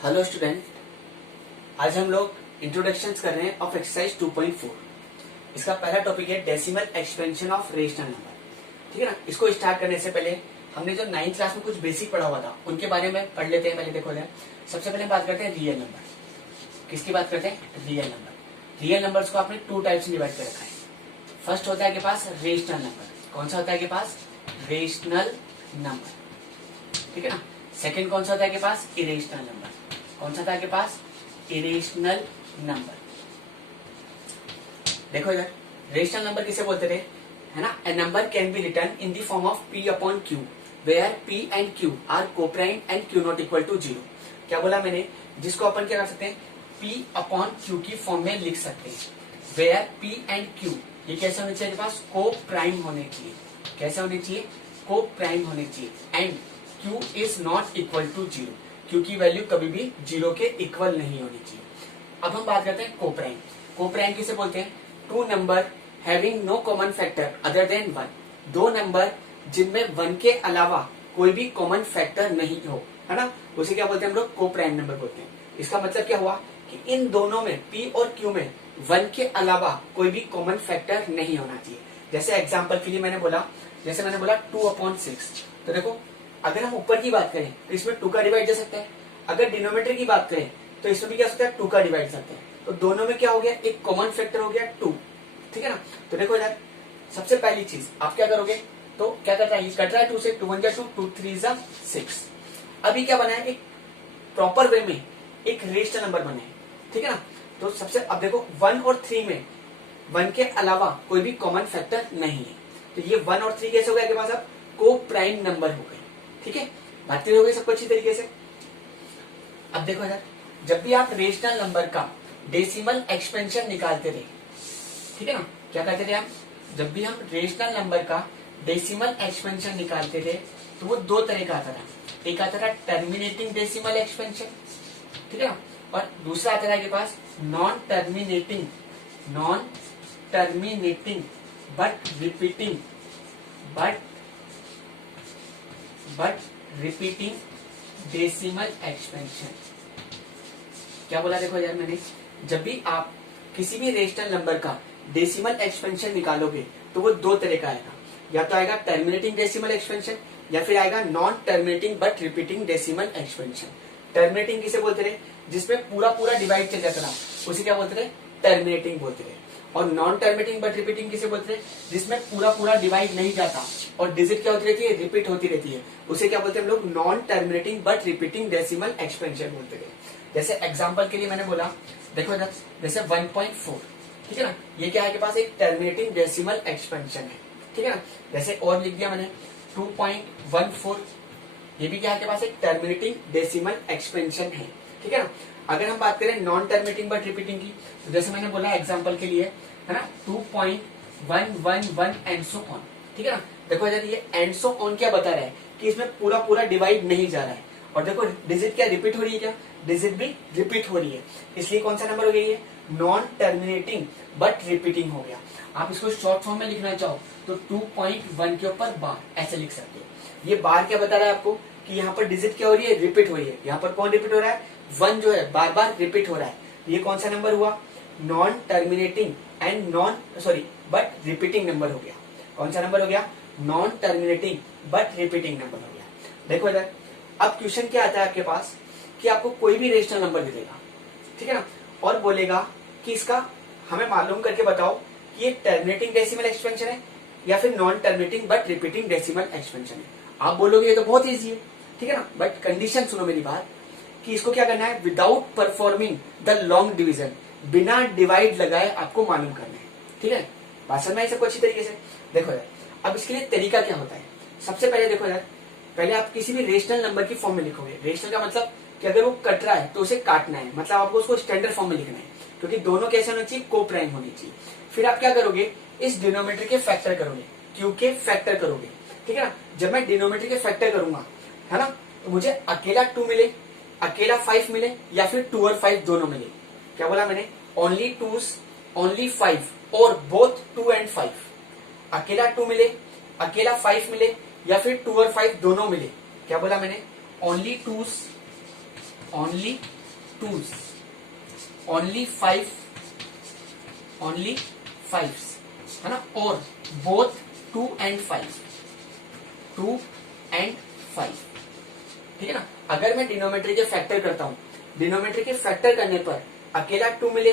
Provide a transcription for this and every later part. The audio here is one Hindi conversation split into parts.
हेलो स्टूडेंट, आज हम लोग इंट्रोडक्शन कर रहे हैं ऑफ एक्सरसाइज 2.4। इसका पहला टॉपिक है decimal expansion of rational number. ठीक है ना। इसको स्टार्ट करने से पहले हमने जो 9th क्लास में कुछ बेसिक पढ़ा हुआ था उनके बारे में पढ़ लेते हैं। पहले देखो जाए, सबसे पहले बात करते हैं रियल नंबर। किसकी बात करते हैं? Real number. रियल नंबर्स को आपने 2 टाइप्स में डिवाइड कर रखा है। फर्स्ट होता है के पास रेशनल नंबर। कौन सा होता है के पास? Rational number. ठीक है ना। सेकंड कौन सा होता है के पास? Irrational number. कौन सा था आपके पास? Irrational number. देखो इधर, रेशनल नंबर किसे बोलते थे, है ना? A number can be written in the form of p upon q where p and q are coprime and q not equal to 0। क्या बोला मैंने? जिसको अपन क्या कर सकते हैं, p अपॉन q की फॉर्म में लिख सकते हैं। वेयर p एंड q ये कैसे होने चाहिए? पास को प्राइम होने चाहिए। कैसे होने चाहिए? को प्राइम होने चाहिए। And q is not equal to 0। q की वैल्यू कभी भी 0 के इक्वल नहीं होनी चाहिए। अब हम बात करते हैं कोप्राइम। कोप्राइम किसे बोलते हैं? Two number having no common factor other than 1। दो नंबर जिनमें 1 के अलावा कोई भी कॉमन फैक्टर नहीं हो, है ना, उसे क्या बोलते हैं हम लोग? कोप्राइम नंबर बोलते हैं। इसका मतलब क्या हुआ कि इन दोनों में p और q में 1 के अलावा कोई भी कॉमन फैक्टर नहीं होना चाहिए। जैसे एग्जाम्पल के लिए मैंने बोला 2/6। तो देखो, अगर हम ऊपर की बात करें तो इसमें 2 का डिवाइड जा सकता है। अगर डिनोमिनेटर की बात करें तो इसमें भी क्या सकता है? 2 का डिवाइड सकते हैं। तो दोनों में क्या हो गया? एक कॉमन फैक्टर हो गया 2। ठीक है ना। तो देखो यार, सबसे पहली चीज आप क्या करोगे, तो क्या करता है, कट रहा है 2 से, 2 1 2, 2 3 6। अभी क्या बना है? एक प्रॉपर वे में एक रेशनल नंबर बने हैं। ठीक है ना। तो सबसे, अब देखो 1 और 3 में 1 के अलावा कोई भी कॉमन फैक्टर नहीं है। तो ये 1 और 3 कैसे हो गया आपके पास? अब को प्राइम नंबर हो गए। ठीक है, बात क्लियर हो गई सबको अच्छी तरीके से। अब देखो यार, जब भी आप रेशनल नंबर का डेसिमल एक्सपेंशन निकालते थे, ठीक है ना, क्या करते थे आप? जब भी हम रेशनल नंबर का डेसिमल एक्सपेंशन निकालते थे तो वो 2 तरह का आता था। एक आता था टर्मिनेटिंग डेसिमल एक्सपेंशन, ठीक है ना, और दूसरा आता था आपके पास non terminating but repeating decimal expansion. क्या बोला? देखो यार, मैंने जब भी आप किसी भी रेशनल नंबर का डेसिमल एक्सपेंशन निकालोगे तो वो 2 तरह का आएगा। या तो आएगा टर्मिनेटिंग डेसिमल एक्सपेंशन या फिर आएगा non terminating but repeating decimal expansion. Terminating किसे बोलते थे? जिसमें पूरा पूरा डिवाइड चल जाता था, उसे क्या बोलते थे? टर्मिनेटिंग बोलते थे। और नॉन टर्मिनेटिंग बट रिपीटिंग किसे बोलते थे? जिसमें पूरा पूरा डिवाइड नहीं जाता और डिजिट क्या होती रहती है? रिपीट होती रहती है। उसे क्या बोलते हैं हम लोग? Non terminating but repeating decimal expansion बोलते थे। जैसे एग्जांपल के लिए मैंने बोला, देखो जैसे 1.4, ठीक है ना, ये क्या है के पास? एक टर्मिनेटिंग डेसिमल एक्सपेंशन है। ठीक है ना। जैसे और लिख दिया मैंने 2.14, ये भी क्या है के पास? एक टर्मिनेटिंग डेसिमल एक्सपेंशन है। ठीक है ना। अगर हम बात करें नॉन टर्मिनेटिंग बट रिपीटिंग की, तो जैसे मैंने बोला एग्जांपल के लिए, है ना, 2.111 एंड सो ऑन। ठीक है ना। देखो यार, ये एंड सो ऑन क्या बता रहा है कि इसमें पूरा पूरा डिवाइड नहीं जा रहा है। और देखो डिजिट क्या रिपीट हो रही है? क्या डिजिट भी रिपीट हो रही है। इसलिए कौन सा नंबर हो गया? ये नॉन टर्मिनेटिंग बट रिपीटिंग हो गया। आप इसको शॉर्ट फॉर्म में लिखना चाहो तो 2.1 के ऊपर बार ऐसे लिख सकते हो। ये बार क्या बता रहा है आपको कि यहाँ पर डिजिट क्या हो रही है? रिपीट हो रही है। यहाँ पर कौन रिपीट हो रहा है? 1 जो है बार बार रिपीट हो रहा है। ये कौन सा नंबर हुआ? Non terminating and but repeating number हो गया। कौन सा नंबर हो गया? Non terminating but repeating number हो गया। देखो इधर, अब क्वेश्चन क्या आता है आपके पास कि आपको कोई भी रेशनल नंबर दे देगा, ठीक है ना, और बोलेगा कि इसका हमें मालूम करके बताओ कि ये टर्मिनेटिंग डेसिमल एक्सपेंशन है या फिर non terminating but repeating decimal expansion है। आप बोलोगे ये तो बहुत इजी है, ठीक है ना, बट कंडीशन सुनो मेरी बात कि इसको क्या करना है? Without performing the long division, बिना डिवाइड लगाए आपको मालूम करना है। ठीक है, बात समझ में आई सबको अच्छी तरीके से? देखो यार, अब इसके लिए तरीका क्या होता है? सबसे पहले देखो यार, पहले आप किसी भी रेशनल नंबर की फॉर्म में लिखोगे। रेशनल का मतलब कि अगर वो कट रहा है तो उसे काटना है, मतलब आपको उसको स्टैंडर्ड फॉर्म में लिखना है, क्योंकि दोनों कैसे होने चाहिए? को प्राइम होनी चाहिए। फिर आप क्या करोगे? इस डिनोमिनेटर के फैक्टर करोगे, क्यू के फैक्टर करोगे। ठीक है ना। जब मैं डिनोमिनेटर के फैक्टर करूंगा, है ना, तो मुझे अकेला 2 मिले, अकेला 5 मिले या फिर 2 और 5 दोनों मिले। क्या बोला मैंने? ओनली 2 ओनली 5 और बोथ 2 एंड 5। अकेला 2 मिले, अकेला 5 मिले या फिर 2 और 5 दोनों मिले। क्या बोला मैंने? Only 2 only twos, only five, only five, है ना, और बोथ 2 and 5, 2 and 5, ठीक है ना। अगर मैं डिनोमिनेटर के फैक्टर करता हूं, डिनोमिनेटर के फैक्टर करने पर अकेला 2 मिले,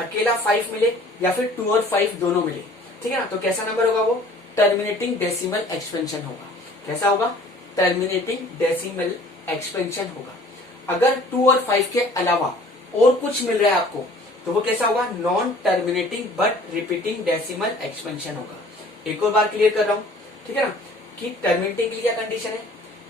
अकेला 5 मिले, या फिर 2 और 5 दोनों मिले, ठीक है ना, तो कैसा नंबर होगा वो? टर्मिनेटिंग डेसिमल एक्सपेंशन होगा। कैसा होगा? टर्मिनेटिंग डेसिमल एक्सपेंशन होगा। अगर 2 और 5 के अलावा और कुछ मिल रहा है आपको, तो वो कैसा होगा? Non terminating but repeating decimal expansion होगा। एक और बार क्लियर कर रहा हूं, ठीक है ना, कि टर्मिनेटिंग के लिए क्या कंडीशन है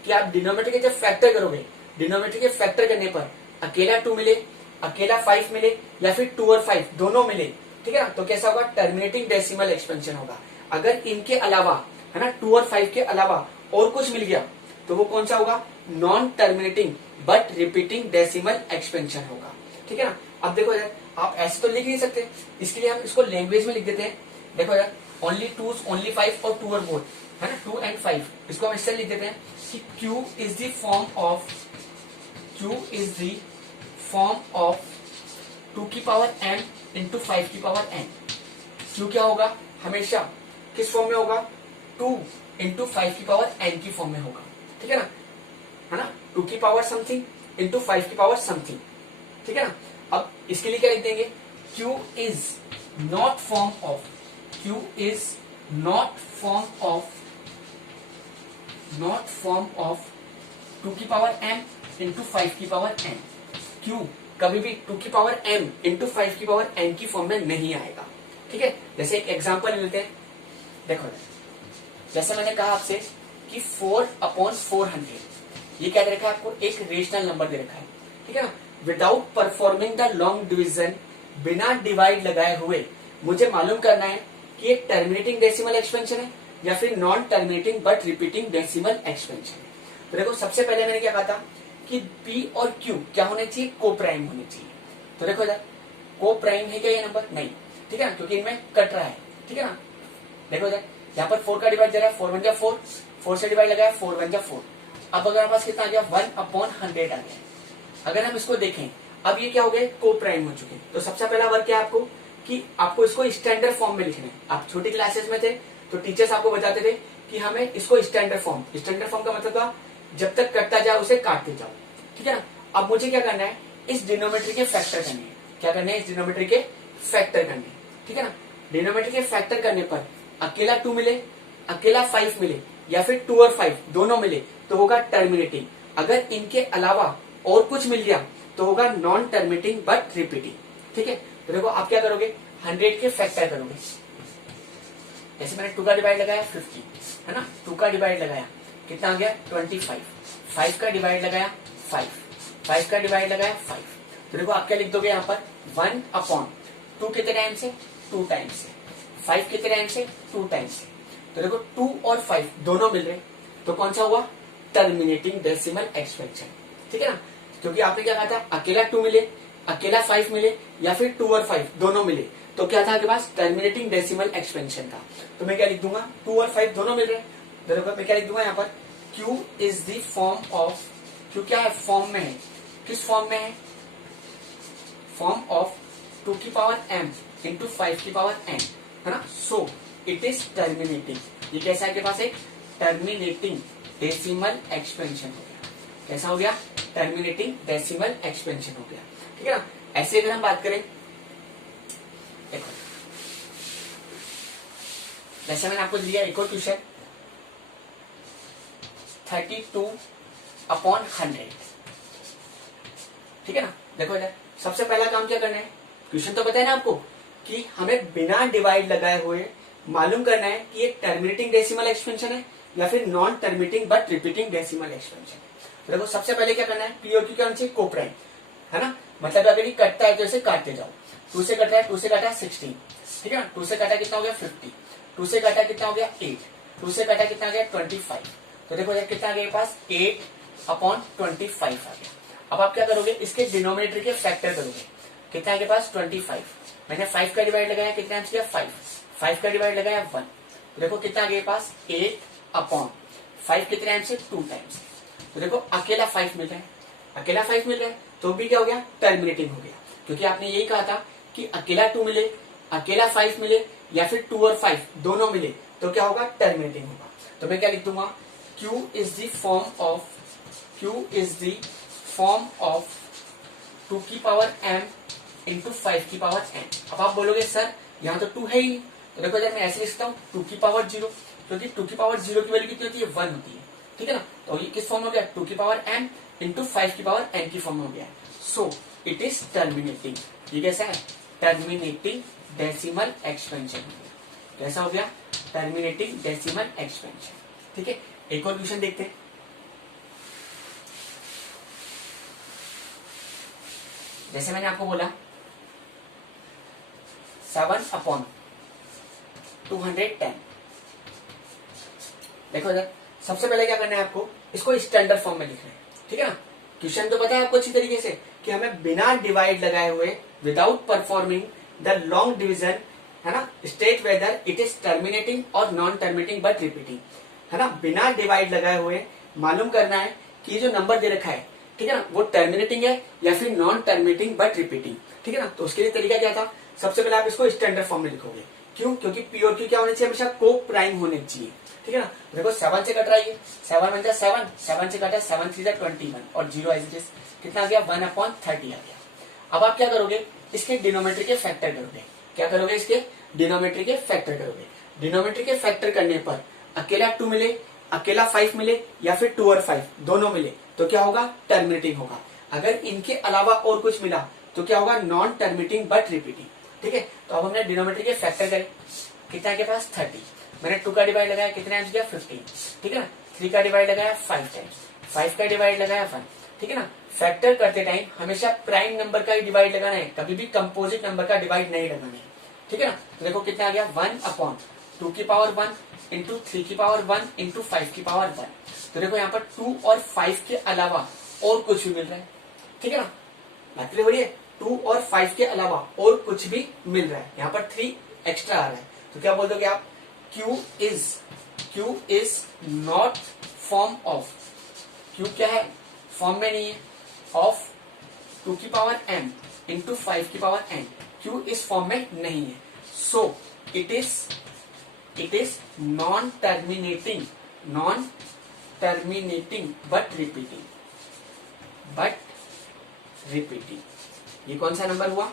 कि आप डिनोमिनेटर के जब फैक्टर करोगे, डिनोमिनेटर के फैक्टर करने पर अकेला 2 मिले, अकेला 5 मिले, या फिर 2 और 5 दोनों मिले, ठीक है ना, तो कैसा होगा? टर्मिनेटिंग डेसिमल एक्सपेंशन होगा। अगर इनके अलावा, है ना, 2 और 5 के अलावा और कुछ मिल गया, तो वो कौन सा होगा? Non terminating but repeating decimal expansion होगा, ठीक है ना। अब देखो यार, आप ऐसे तो लिख नहीं सकते, इसके लिए हम इसको लैंग्वेज में लिख देते हैं। देखो यार, ओनली टूज, ओनली 5 और 2 और बोथ, है ना, 2 and 5, इसको हम इससे लिख देते हैं कि Q is the form of 2 की पावर m इंटू 5 की पावर n। Q क्या होगा? हमेशा किस फॉर्म में होगा? 2 इंटू 5 की पावर n की फॉर्म में होगा, ठीक है ना, है ना, 2 की पावर समथिंग इंटू 5 की पावर समथिंग, ठीक है ना। अब इसके लिए क्या लिख देंगे? Q is not form of, Q is not form of 2 की पावर m इंटू 5 की पावर n। Q कभी भी 2 की पावर m इंटू 5 की पावर n की फॉर्म में नहीं आएगा, ठीक है। जैसे एक एग्जांपल लेते हैं, देखो जैसे मैंने कहा आपसे कि 4/400, ये क्या दे रखा है आपको? एक रेशनल नंबर दे रखा है, ठीक है ना। Without performing the long division, बिना डिवाइड लगाए हुए मुझे मालूम करना है कि एक टर्मिनेटिंग डेसिमल एक्सपेंशन है या फिर non terminating but repeating decimal expansion है। तो देखो, सबसे पहले मैंने क्या कहा था कि P और Q क्या होने चाहिए? को प्राइम होने चाहिए। तो देखो इधर, को प्राइम है क्या ये नंबर? नहीं, ठीक है ना, क्योंकि इनमें कट रहा है, ठीक है ना। देखो इधर, यहाँ पर 4 का डिवाइड दे रहा है, 4 1 जा 4, 4 से डिवाइड लगाया, 4 1 जा 4। अब अगर हमारे पास कितना आ गया? 1/100 आ गया। अगर हम इसको देखें, अब ये क्या हो गए? को प्राइम हो चुके। तो सबसे पहला वर्क क्या है आपको कि आपको इसको स्टैंडर्ड फॉर्म में लिखना है। आप छोटी क्लासेस में थे तो टीचर्स आपको बताते थे कि हमें इसको स्टैंडर्ड फॉर्म का मतलब था जब तक कटता जाए उसे काटते जाओ, ठीक है ना। अब मुझे क्या करना है? इस डिनोमिनेटर के फैक्टर करने हैं। क्या करना है? इस डिनोमिनेटर के फैक्टर करने हैं, ठीक है ना। डिनोमिनेटर के फैक्टर करने पर अकेला 2 मिले, अकेला 5 मिले, या फिर 2 और 5 दोनों मिले, तो होगा टर्मिनेटिंग। अगर इनके अलावा और कुछ मिल गया तो होगा नॉन टर्मिनेटिंग बट रिपीटिंग, ठीक है। तो देखो, आप क्या करोगे? 100 के फैक्टर करोगे। जैसे मैंने 2 का डिवाइड लगाया 50, है ना, 2 का डिवाइड लगाया कितना आ गया? 25, 5 का डिवाइड लगाया 5, 5 का डिवाइड लगाया 5। तो देखो, आप क्या लिख दोगे यहाँ पर? 1/2 कितने टाइम से? 2 टाइम से। 5 कितने टाइम से? 2 टाइम से। तो देखो, 2 और 5 दोनों मिल रहे, तो कौन सा हुआ? टर्मिनेटिंग डेसिमल एक्सपेंशन, ठीक है ना। क्योंकि आपने क्या कहा था? अकेला 2 मिले, अकेला 5 मिले, या फिर 2 और 5 दोनों मिले, तो क्या था आपके पास? टर्मिनेटिंग डेसिमल एक्सपेंशन था। तो मैं क्या लिख दूंगा? 2 और 5 दोनों मिल रहे हैं, देखो मैं क्या लिख दूंगा यहाँ पर? Q is the form of, Q क्या है? फॉर्म में है। किस फॉर्म में है? फॉर्म ऑफ 2 की पावर m इंटू 5 की पावर n, है ना। So it is terminating. ये कैसा है आपके पास? एक टर्मिनेटिंग डेसिमल एक्सपेंशन हो गया। कैसा हो गया? टर्मिनेटिंग डेसिमल एक्सपेंशन हो गया, ठीक है ना। ऐसे अगर हम बात करें, देखो जैसे मैंने आपको दिया एक और क्वेश्चन, 32/100, ठीक है ना। देखो इधर, सबसे पहला काम क्या करना है? क्वेश्चन तो बताया ना आपको कि हमें बिना डिवाइड लगाए हुए मालूम करना है कि एक टर्मिनेटिंग डेसिमल एक्सपेंशन है या फिर non terminating but repeating decimal expansion. तो देखो, सबसे पहले क्या करना है? P और Q क्या होना चाहिए? को प्राइम, है ना। मतलब अगर ये कटता है तो इसे काटते जाओ। 2 से कटा है, 2 से काटा 16, ठीक है ना। 2 से काटा कितना हो गया? 50, 2 से काटा कितना हो गया? 8, 2 से काटा कितना आ गया? 25। तो देखो यार, कितना आ गया पास? 8/25 आ गया। अब आप क्या करोगे? इसके डिनोमिनेटर के फैक्टर करोगे। कितना के पास? 25। मैंने 5 का डिवाइड लगाया, कितना टाइम्स किया? 5, 5 का डिवाइड लगाया 1। तो देखो कितना आ गया पास? 8/5 कितने टाइम्स से? 2 टाइम्स। तो देखो, अकेला 5 मिल रहा है, अकेला 5 मिल रहा है तो भी क्या हो गया, टर्मिनेटिंग हो गया, क्योंकि आपने यही कहा था कि अकेला 2 मिले, अकेला 5 मिले या फिर 2 और 5 दोनों मिले तो क्या होगा, टर्मिनेटिंग होगा। तो मैं क्या लिख दूंगा, Q is the form of 2 की पावर m इंटू 5 की पावर n। अब आप बोलोगे सर यहाँ तो 2 है ही नहीं, तो देखो यार मैं ऐसे लिखता हूँ 2 की पावर 0, क्योंकि 2 की पावर 0 की वैल्यू कितनी होती है, 1 होती है, ठीक है ना। तो ये किस फॉर्म हो गया, 2 की पावर m इंटू 5 की पावर n की फॉर्म हो गया। So it is terminating. ये कैसा है, टर्मिनेटिंग डेसिमल एक्सपेंशन। कैसा हो गया, टर्मिनेटिंग डेसिमल एक्सपेंशन। ठीक है, एक और क्वेश्चन देखते हैं। जैसे मैंने आपको बोला 7/210। देखो इधर सबसे पहले क्या करना है आपको, इसको स्टैंडर्ड फॉर्म में लिखना है, ठीक है ना। क्वेश्चन तो पता है आपको अच्छी तरीके से कि हमें बिना डिवाइड लगाए हुए, without performing the long division, है ना, state whether it is terminating और नॉन टर्मिनेटिंग बट रिपीटिंग, है ना। बिना डिवाइड लगाए हुए मालूम करना है कि जो नंबर दे रखा है, ठीक है ना, वो टर्मिनेटिंग है या फिर नॉन टर्मिनेटिंग बट रिपीटिंग, ठीक है ना। तो उसके लिए तरीका क्या था, सबसे पहले आप इसको स्टैंडर्ड फॉर्म में लिखोगे। क्यों, क्योंकि पी और क्यू क्या होने चाहिए, हमेशा को प्राइम होने चाहिए, ठीक है ना। देखो 7 से कट रहा है, 7 बन जाए 7, 7 से कटा 7 3 21 और 0 एज इट इज कितना आ गया, 1/30 आ गया। अब आप क्या करोगे, इसके डिनोमिनेटर के फैक्टर करोगे। क्या करोगे, इसके डिनोमिनेटर के फैक्टर करोगे। डिनोमिनेटर के फैक्टर करने पर अकेला 2 मिले, अकेला 5 मिले या फिर 2 और 5 दोनों मिले तो क्या होगा, टर्मिनेटिंग होगा। अगर इनके अलावा और कुछ मिला तो क्या होगा, नॉन टर्मिनेटिंग बट रिपीटिंग, ठीक है। तो अब हमने डिनोमिनेटर के फैक्टर करे, कितना के पास 30, मैंने 2 का डिवाइड लगाया, कितने टाइम्स गया 15, ठीक है ना। 3 का डिवाइड लगाया 5 टाइम्स, 5 का डिवाइड लगाया 1, ठीक है ना। फैक्टर करते टाइम हमेशा प्राइम नंबर का ही डिवाइड लगाना है, कभी भी कंपोजिट नंबर का डिवाइड नहीं लगाना है, ठीक है ना। तो देखो कितना आ गया, 1/2 की पावर 1 इंटू 3 की पावर 1 इंटू 5 की पावर 1। तो देखो यहाँ पर 2 और 5 के अलावा और कुछ भी मिल रहा है, ठीक है ना। बात क्लियर हो रही है, 2 और 5 के अलावा और कुछ भी मिल रहा है, यहाँ पर 3 एक्स्ट्रा आ रहा है। तो क्या बोल दोगे आप, Q is not form of, Q क्या है, फॉर्म में नहीं है, ऑफ 2 की पावर m इंटू 5 की पावर n। Q इस फॉर्म में नहीं है, so it is non terminating but repeating. ये कौन सा नंबर हुआ,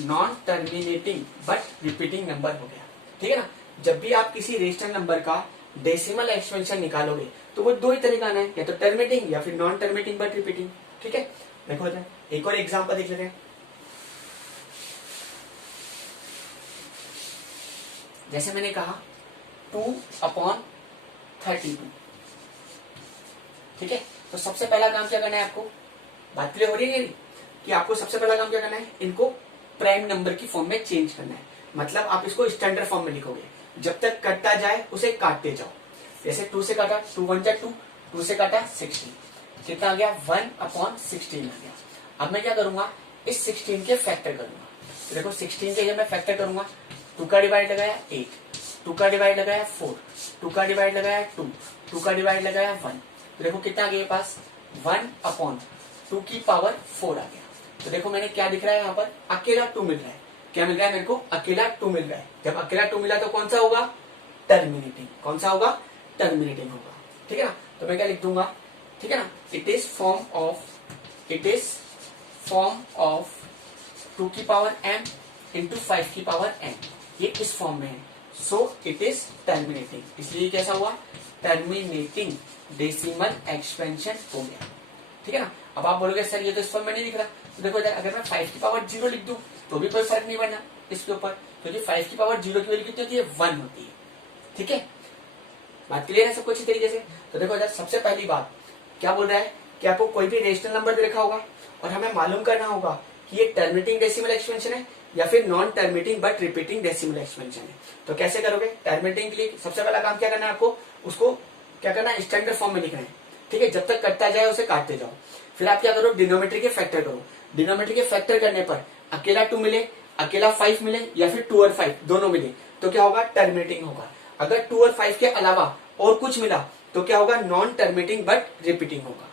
non terminating but repeating number हो गया, ठीक है ना। जब भी आप किसी रेशनल नंबर का डेसिमल एक्सपेंशन निकालोगे तो वो दो ही तरीका आना है, या तो टर्मिनेटिंग या फिर नॉन टर्मिनेटिंग बट रिपीटिंग, ठीक है। देखो एक और एग्जांपल देख लेते हैं। जैसे मैंने कहा 2/32, ठीक है। तो सबसे पहला काम क्या करना है आपको, बात क्लियर हो रही है कि आपको सबसे पहला काम क्या करना है, इनको प्राइम नंबर की फॉर्म में चेंज करना है। मतलब आप इसको स्टैंडर्ड फॉर्म में लिखोगे, जब तक कटता जाए उसे काटते जाओ। जैसे 2 से काटा, 2 1 जा 2, 2 से काटा 16, कितना आ गया, 1/16 आ गया। अब मैं क्या करूंगा, इस 16 के फैक्टर करूंगा। तो देखो 16 के जब मैं फैक्टर करूंगा, 2 का डिवाइड लगाया 8, 2 का डिवाइड लगाया 4, 2 का डिवाइड लगाया 2, 2 का डिवाइड लगाया 1। तो देखो कितना आ गया पास, 1/2 की पावर 4 आ गया। तो देखो मैंने क्या दिख रहा है, यहाँ पर अकेला 2 मिल रहा है। क्या मिल रहा है मेरे को, अकेला 2 मिल रहा है। जब अकेला 2 मिला तो कौन सा होगा, टर्मिनेटिंग। कौन सा होगा, टर्मिनेटिंग होगा, ठीक है ना। तो मैं क्या लिख दूंगा, ठीक है ना, इट इज फॉर्म ऑफ 2 की पावर m इंटू 5 की पावर n। ये किस फॉर्म में है, सो इट इज टर्मिनेटिंग, इसलिए कैसा हुआ, टर्मिनेटिंग डेसिमल एक्सपेंशन हो गया, ठीक है ना। अब आप बोलोगे सर ये तो इस फॉर्म में नहीं दिख रहा। तो देखो अगर मैं 5 की पावर 0 लिख दूं तो भी कोई फर्क नहीं पड़ना इसके ऊपर, क्योंकि 5 की पावर 0 की वैल्यू कितनी होती है, 1 होती है, ठीक है। बात क्लियर है सबको अच्छी तरीके से। तो देखो सबसे पहली बात क्या बोल रहा है कि आपको कोई भी रेशनल नंबर दे रखा होगा और हमें मालूम करना होगा कि ये टर्मिनेटिंग डेसिमल एक्सपेंशन है या फिर non terminating but repeating decimal expansion है। तो कैसे करोगे, टर्मिनेटिंग के लिए सबसे पहला काम क्या करना है आपको, उसको क्या करना है, स्टैंडर्ड फॉर्म में लिखना है, ठीक है। जब तक कटता जाए उसे काटते जाओ। फिर आप क्या करो, डिनोमिनेटर के फैक्टर करो। डिनोमिनेटर के फैक्टर करने पर अकेला 2 मिले, अकेला 5 मिले या फिर 2 और 5 दोनों मिले तो क्या होगा, टर्मिनेटिंग होगा। अगर 2 और 5 के अलावा और कुछ मिला तो क्या होगा, नॉन टर्मिनेटिंग बट रिपीटिंग होगा।